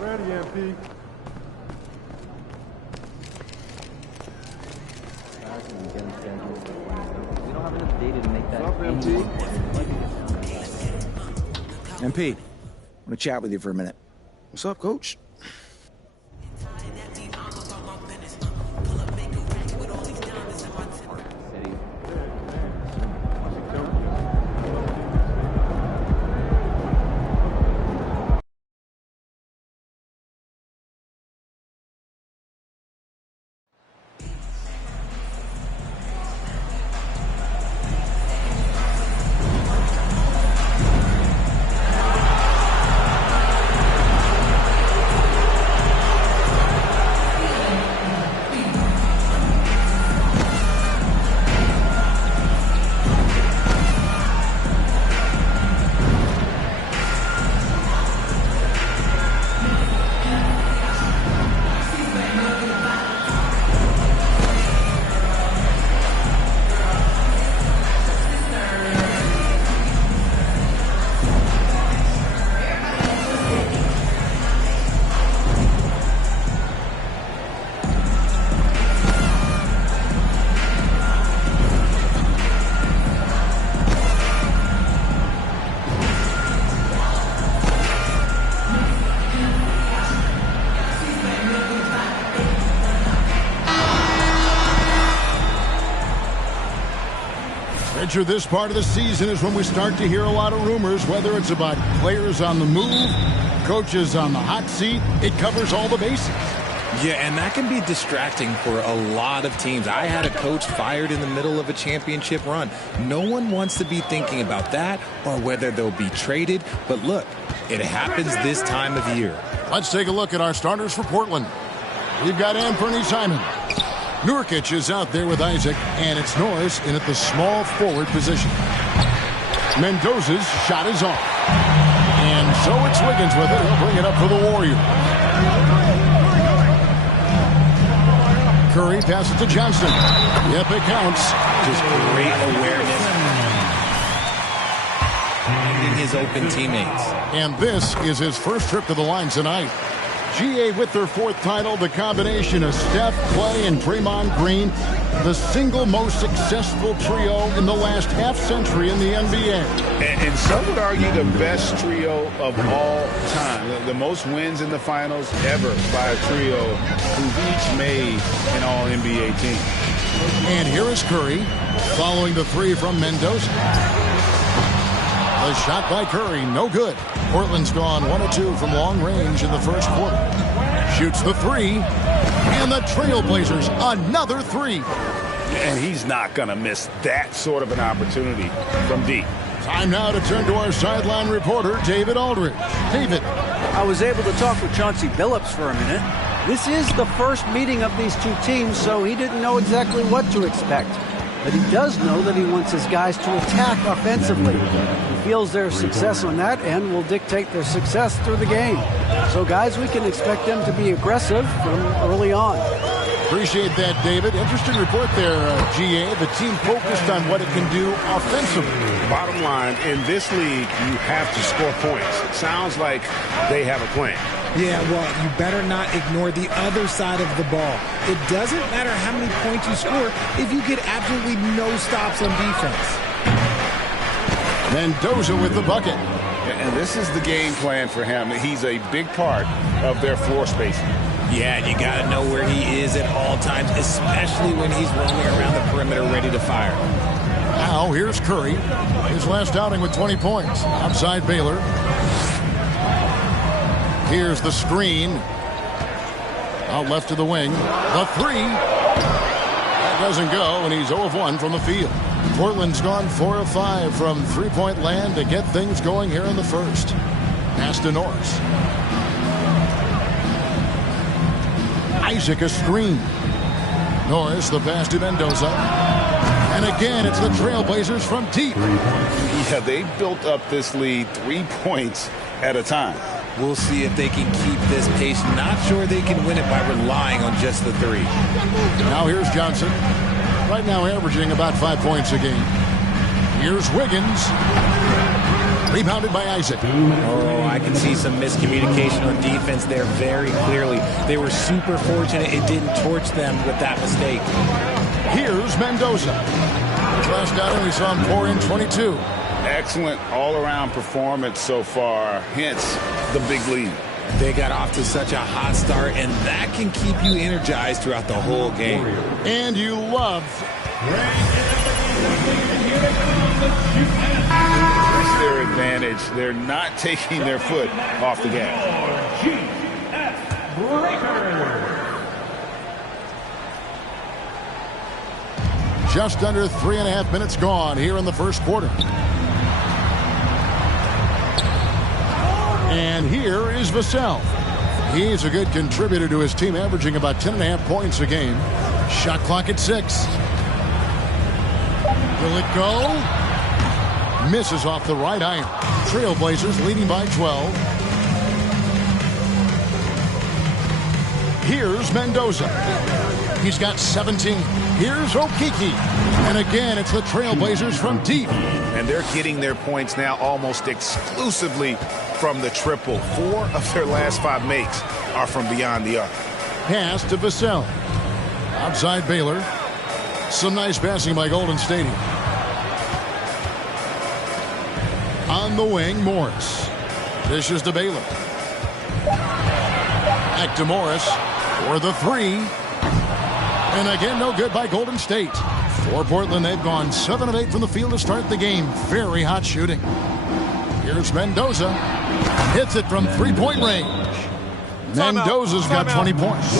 ready, MP. We don't have enough data to make that. What's up, MP? MP, I want to chat with you for a minute. What's up, Coach? Enter this part of the season is when we start to hear a lot of rumors, whether it's about players on the move, coaches on the hot seat. It covers all the bases. Yeah, and that can be distracting for a lot of teams. I had a coach fired in the middle of a championship run. No one wants to be thinking about that or whether they'll be traded. But look, it happens this time of year. Let's take a look at our starters for Portland. We've got Anthony Simon. Nurkic is out there with Isaac, and it's Norris in at the small forward position. Mendoza's shot is off. And so it's Wiggins with it. He'll bring it up for the Warriors. Curry passes to Johnson. Yep, it counts. Just great awareness. Finding his open teammates. And this is his first trip to the line tonight. GA with their fourth title, the combination of Steph, Clay, and Draymond Green, the single most successful trio in the last half-century in the NBA. And some would argue the best trio of all time. The most wins in the finals ever by a trio who've each made an All-NBA team. And here is Curry, following the three from Mendoza. The shot by Curry, no good. Portland's gone 1 of 2 from long range in the first quarter. Shoots the three, and the Trailblazers another three. And he's not going to miss that sort of an opportunity from deep. Time now to turn to our sideline reporter, David Aldridge. David. I was able to talk with Chauncey Billups for a minute. This is the first meeting of these two teams, so he didn't know exactly what to expect. But he does know that he wants his guys to attack offensively. He feels their success on that and will dictate their success through the game. So, guys, we can expect them to be aggressive from early on. Appreciate that, David. Interesting report there, GA. The team focused on what it can do offensively. Bottom line, in this league, you have to score points. It sounds like they have a plan. Yeah, well, you better not ignore the other side of the ball. It doesn't matter how many points you score if you get absolutely no stops on defense. Mendoza with the bucket. And this is the game plan for him. He's a big part of their floor spacing. Yeah, and you got to know where he is at all times, especially when he's roaming around the perimeter ready to fire. Now, here's Curry. His last outing with 20 points. Outside Baylor. Here's the screen. Out left to the wing. The three. That doesn't go, and he's 0 of 1 from the field. Portland's gone 4 of 5 from three-point land to get things going here in the first. Pass to Norris. Isaac a screen. Norris the pass to Mendoza. And again, it's the Trailblazers from deep. Yeah, they built up this lead 3 points at a time. We'll see if they can keep this pace. Not sure they can win it by relying on just the three. Now here's Johnson. Right now averaging about 5 points a game. Here's Wiggins. Rebounded by Isaac. Oh, I can see some miscommunication on defense there very clearly. They were super fortunate it didn't torch them with that mistake. Here's Mendoza. His last outing, we saw him pour in 22. Excellent all-around performance so far, hence the big lead. They got off to such a hot start, and that can keep you energized throughout the whole game. And you love. That's their advantage. They're not taking their foot off the gas. Just under 3.5 minutes gone here in the first quarter. And here is Vassell. He's a good contributor to his team, averaging about 10.5 points a game. Shot clock at 6. Will it go? Misses off the right iron. Trailblazers leading by 12. Here's Mendoza. He's got 17. Here's Okeke. And again, it's the Trailblazers from deep. And they're getting their points now almost exclusively from the triple. 4 of their last 5 makes are from beyond the arc. Pass to Vassell. Outside Baylor. Some nice passing by Golden State. On the wing, Morris. Dishes to Baylor. Back to Morris for the 3. And again, no good by Golden State. For Portland, they've gone 7 of 8 from the field to start the game. Very hot shooting. Here's Mendoza. Hits it from three-point range. Mendoza's got 20 points.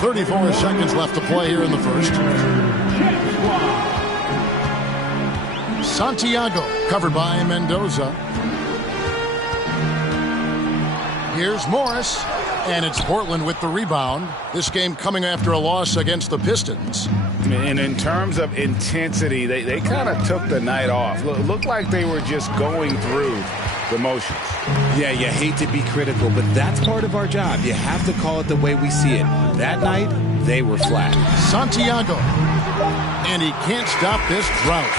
34 seconds left to play here in the first. Santiago covered by Mendoza. Here's Morris, and it's Portland with the rebound. This game coming after a loss against the Pistons. And in terms of intensity, they kind of took the night off. Looked like they were just going through the motions. Yeah, you hate to be critical, but that's part of our job. You have to call it the way we see it. That night, they were flat. Santiago. And he can't stop this drought.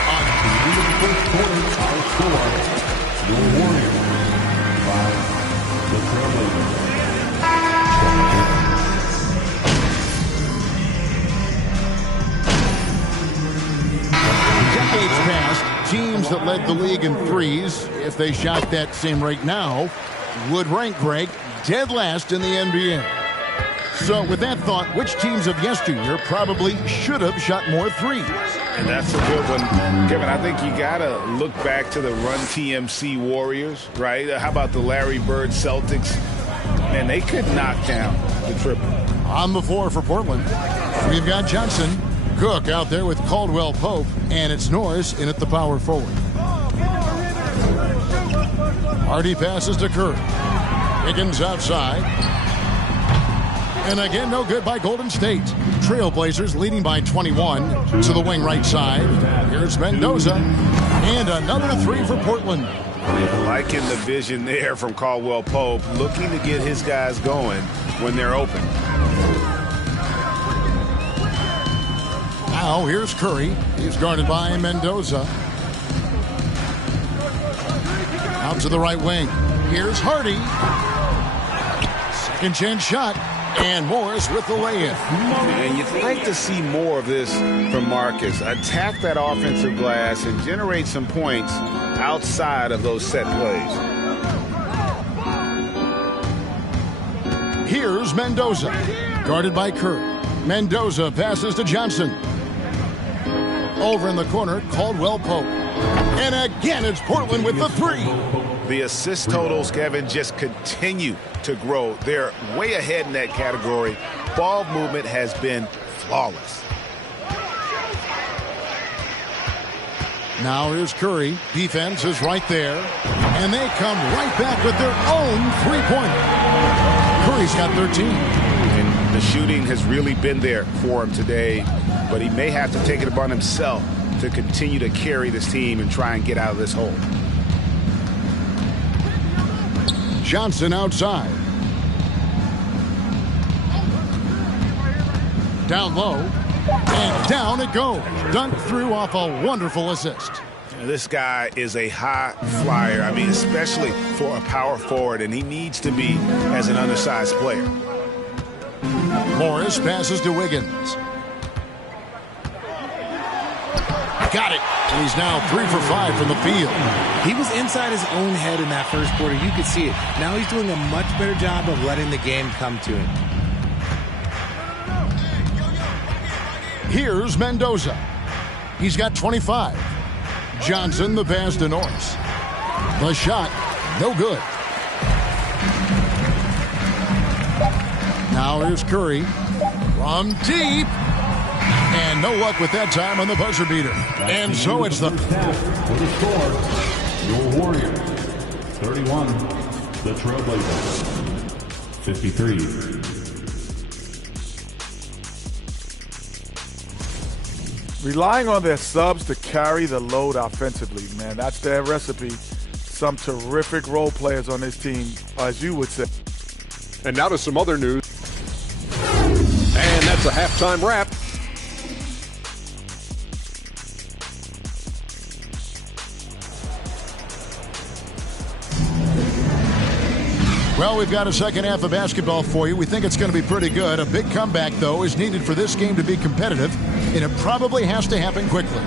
The Warriors by the Trailblazers. Decades past, teams that led the league in threes, if they shot that same rate now, would rank, Greg, dead last in the NBA. So with that thought, which teams of yesteryear probably should have shot more threes? And that's a good one. Kevin, I think you got to look back to the Run TMC Warriors, right? How about the Larry Bird Celtics? Man, they could knock down the triple. On the floor for Portland, we've got Johnson. Cook out there with Caldwell Pope, and it's Norris in at the power forward. Hardy passes to Curry. Higgins outside. And again, no good by Golden State. Trailblazers leading by 21 to the wing right side. Here's Mendoza. And another 3 for Portland. Liking the vision there from Caldwell Pope, looking to get his guys going when they're open. Now here's Curry. He's guarded by Mendoza. Out to the right wing. Here's Hardy. Second chance shot. And Morris with the lay-in. And you'd like to see more of this from Marcus. Attack that offensive glass and generate some points outside of those set plays. Here's Mendoza. Guarded by Curry. Mendoza passes to Johnson. Over in the corner, Caldwell Pope. And again, it's Portland with the 3. The assist totals, Kevin, just continue to grow. They're way ahead in that category. Ball movement has been flawless. Now here's Curry. Defense is right there. And they come right back with their own 3-pointer. Curry's got 13. And the shooting has really been there for him today, but he may have to take it upon himself to continue to carry this team and try and get out of this hole. Johnson outside. Down low. And down it goes. Dunked through off a wonderful assist. This guy is a high flyer. I mean, especially for a power forward, and he needs to be as an undersized player. Morris passes to Wiggins. Got it. And he's now 3 for 5 from the field. He was inside his own head in that first quarter. You could see it. Now he's doing a much better job of letting the game come to him. Here's Mendoza. He's got 25. Johnson, the pass to Norris. The shot, no good. Now here's Curry from deep. And no luck with that time on the buzzer beater. And so it's the... For the score, your Warriors, 31. The Trailblazers, 53. Relying on their subs to carry the load offensively, man. That's their recipe. Some terrific role players on this team, as you would say. And now to some other news. And that's a halftime wrap. Well, we've got a second half of basketball for you. We think it's going to be pretty good. A big comeback, though, is needed for this game to be competitive, and it probably has to happen quickly.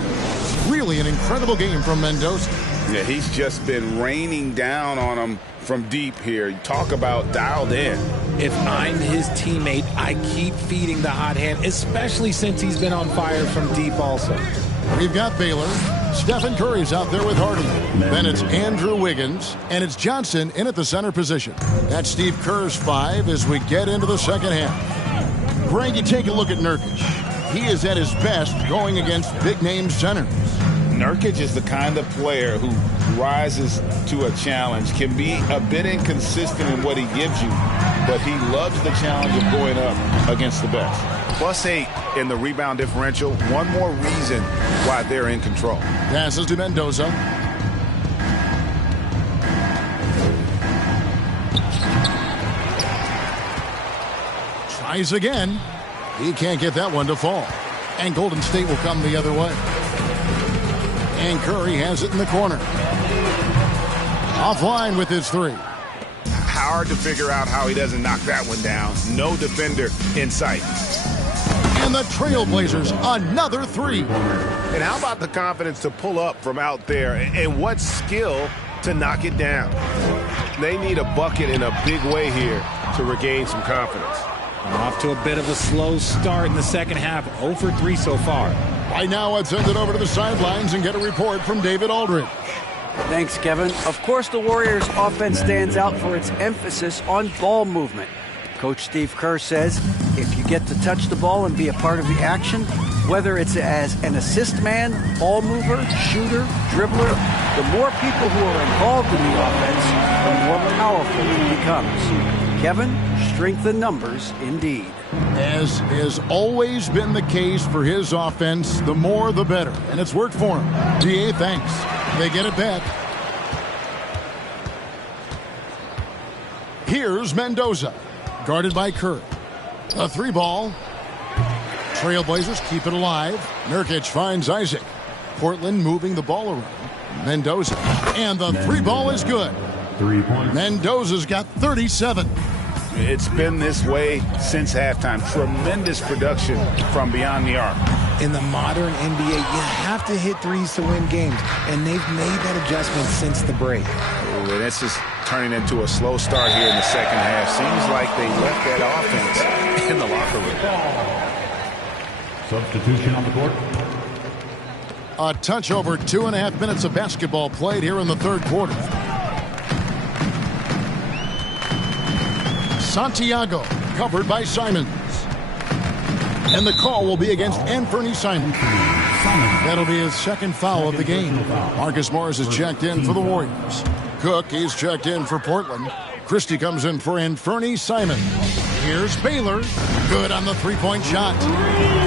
Really an incredible game from Mendoza. Yeah, he's just been raining down on him from deep here. Talk about dialed in. If I'm his teammate, I keep feeding the hot hand, especially since he's been on fire from deep also. We've got Baylor. Stephen Curry's out there with Harden. Then it's Andrew Wiggins, and it's Johnson in at the center position. That's Steve Kerr's 5 as we get into the second half. Greg, you take a look at Nurkic. He is at his best going against big-name centers. Nurkic is the kind of player who rises to a challenge, can be a bit inconsistent in what he gives you, but he loves the challenge of going up against the best. +8 in the rebound differential. One more reason why they're in control. Passes to Mendoza. Tries again. He can't get that one to fall. And Golden State will come the other way. And Curry has it in the corner. Offline with his 3. Hard to figure out how he doesn't knock that one down. No defender in sight. And the Trailblazers, another 3. And how about the confidence to pull up from out there? And what skill to knock it down? They need a bucket in a big way here to regain some confidence. Off to a bit of a slow start in the second half. 0 for 3 so far. Right now, let's send it over to the sidelines and get a report from David Aldridge. Thanks, Kevin. Of course, the Warriors' offense stands out for its emphasis on ball movement. Coach Steve Kerr says, if you get to touch the ball and be a part of the action, whether it's as an assist man, ball mover, shooter, dribbler, the more people who are involved in the offense, the more powerful it becomes. Kevin, strength in numbers indeed. As has always been the case for his offense, the more the better. And it's worked for him. DA, thanks. They get it back. Here's Mendoza. Guarded by Curry. A 3-ball. Trailblazers keep it alive. Nurkic finds Isaac. Portland moving the ball around. Mendoza. And the 3-ball is good. 3 points. Mendoza's got 37. It's been this way since halftime. Tremendous production from beyond the arc. In the modern NBA, you have to hit threes to win games, and they've made that adjustment since the break. Oh, and this is turning into a slow start here in the second half. Seems like they left that offense in the locker room. Substitution on the court. A touch over 2.5 minutes of basketball played here in the third quarter. Santiago, covered by Simons. And the call will be against Anthony Simons. That'll be his second foul of the game. Marcus Morris is checked in for the Warriors. Cook, he's checked in for Portland. Christie comes in for Anthony Simons. Here's Baylor. Good on the 3-point shot.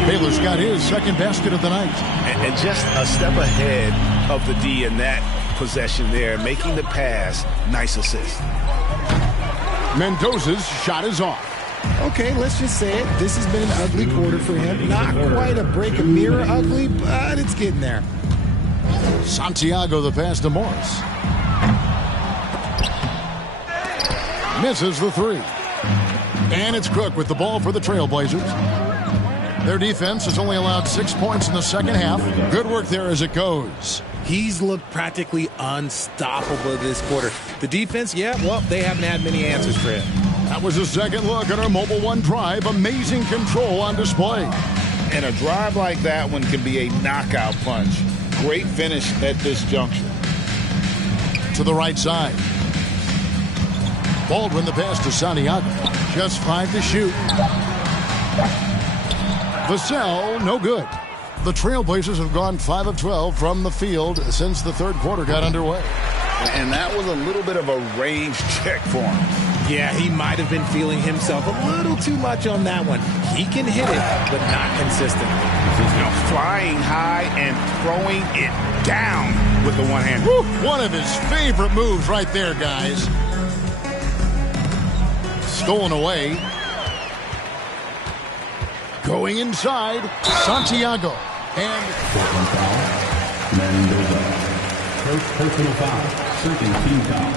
Baylor's got his second basket of the night. And just a step ahead of the D in that possession there, making the pass. Nice assist. Mendoza's shot is off. Okay, let's just say it. This has been an ugly quarter for him. Not quite a break a mirror ugly, but it's getting there. Santiago the pass to Morris. Misses the three. And it's Cook with the ball for the Trailblazers. Their defense has only allowed 6 points in the second half. Good work there as it goes. He's looked practically unstoppable this quarter. The defense, yeah, well, they haven't had many answers for him. That was a second look at our Mobile One drive. Amazing control on display. And a drive like that one can be a knockout punch. Great finish at this juncture. To the right side. Baldwin the pass to Santiago. Just 5 to shoot. Vassell, no good. The Trailblazers have gone 5 of 12 from the field since the third quarter got underway. And that was a little bit of a range check for him. Yeah, he might have been feeling himself a little too much on that one. He can hit it, but not consistently. Flying high and throwing it down with the one hand. One of his favorite moves right there, guys. Stolen away. Going inside, Santiago. And Portland foul. Mendoza. First personal foul. Second team foul.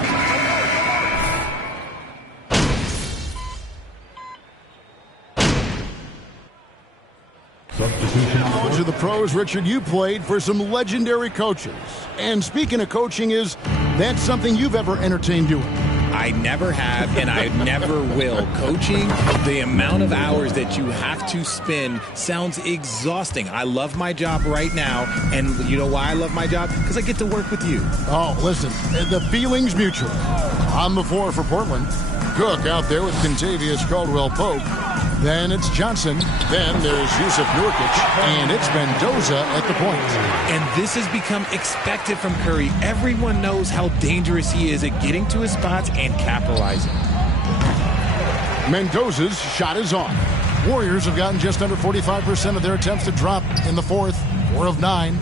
Substitution on the to the pros, Richard, you played for some legendary coaches. And speaking of coaching, is that something you've ever entertained doing? I never have, and I never will. Coaching, the amount of hours that you have to spend sounds exhausting. I love my job right now, and you know why I love my job? Because I get to work with you. Oh, listen, the feeling's mutual. On the floor for Portland. Cook out there with Kentavious Caldwell-Pope. Then it's Johnson. Then there's Jusuf Nurkic. And it's Mendoza at the point. And this has become expected from Curry. Everyone knows how dangerous he is at getting to his spots and capitalizing. Mendoza's shot is on. Warriors have gotten just under 45% of their attempts to drop in the fourth. 4 of 9.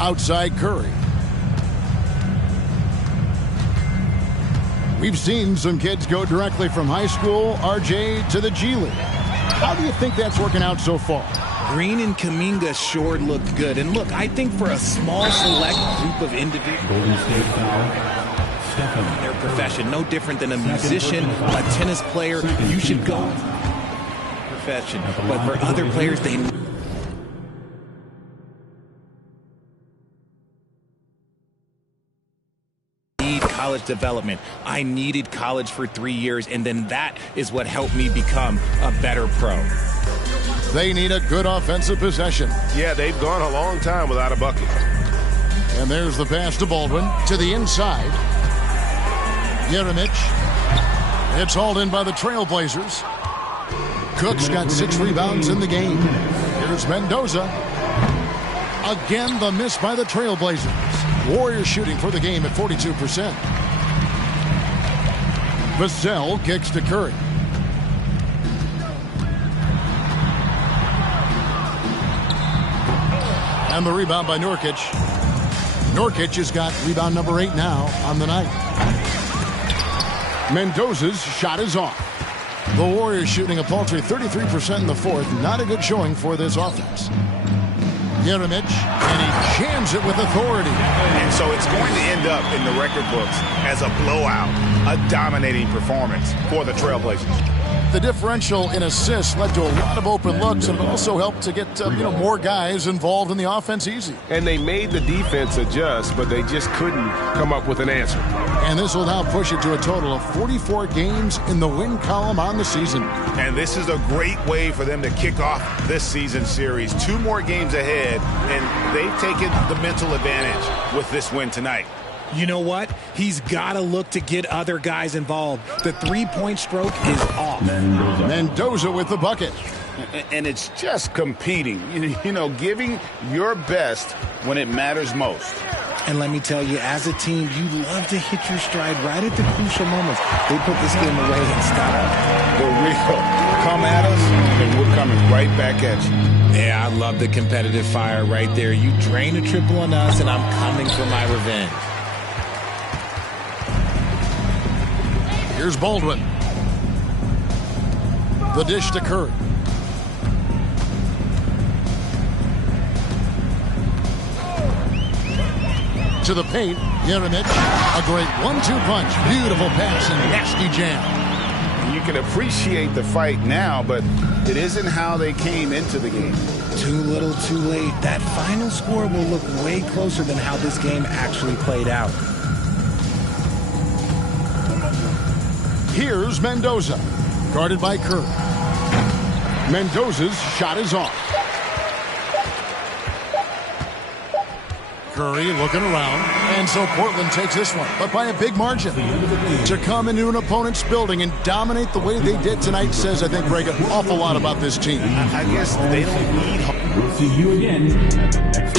Outside Curry. We've seen some kids go directly from high school, RJ, to the G League. How do you think that's working out so far? Green and Kuminga sure looked good. And look, I think for a small select group of individuals, Golden State foul. Stephen. their profession, no different than a musician, a tennis player, you should go profession. But for other players, they college development. I needed college for 3 years, and then that is what helped me become a better pro. They need a good offensive possession. Yeah, they've gone a long time without a bucket. And there's the pass to Baldwin to the inside. Jeremic. It's hauled in by the Trailblazers. Cook's got 6 rebounds in the game. Here's Mendoza. Again, the miss by the Trailblazers. Warriors shooting for the game at 42%. Vassell kicks to Curry. And the rebound by Nurkic. Nurkic has got rebound number 8 now on the night. Mendoza's shot is off. The Warriors shooting a paltry 33% in the fourth. Not a good showing for this offense. Jeremic, and he jams it with authority. And so it's going to end up in the record books as a blowout, a dominating performance for the Trailblazers. The differential in assists led to a lot of open looks, and it also helped to get more guys involved in the offense easy. And they made the defense adjust, but they just couldn't come up with an answer. And this will now push it to a total of 44 games in the win column on the season. And this is a great way for them to kick off this season series. 2 more games ahead, and they've taken the mental advantage with this win tonight. You know what? He's got to look to get other guys involved. The three-point stroke is off. Mendoza with the bucket. And it's just competing, giving your best when it matters most. And let me tell you, as a team, you love to hit your stride right at the crucial moments. They put this game away and stop. For real. Come at us, and we're coming right back at you. Yeah, I love the competitive fire right there. You drain a triple on us, and I'm coming for my revenge. Here's Baldwin. The dish to Curry. To the paint, Jeremic. A great 1-2 punch. Beautiful pass and nasty jam. You can appreciate the fight now, but it isn't how they came into the game. Too little, too late. That final score will look way closer than how this game actually played out. Here's Mendoza, guarded by Curry. Mendoza's shot is off. Curry looking around, and so Portland takes this one, but by a big margin. To come into an opponent's building and dominate the way they did tonight says, I think, Greg, an awful lot about this team. I guess they don't need... We'll see you again next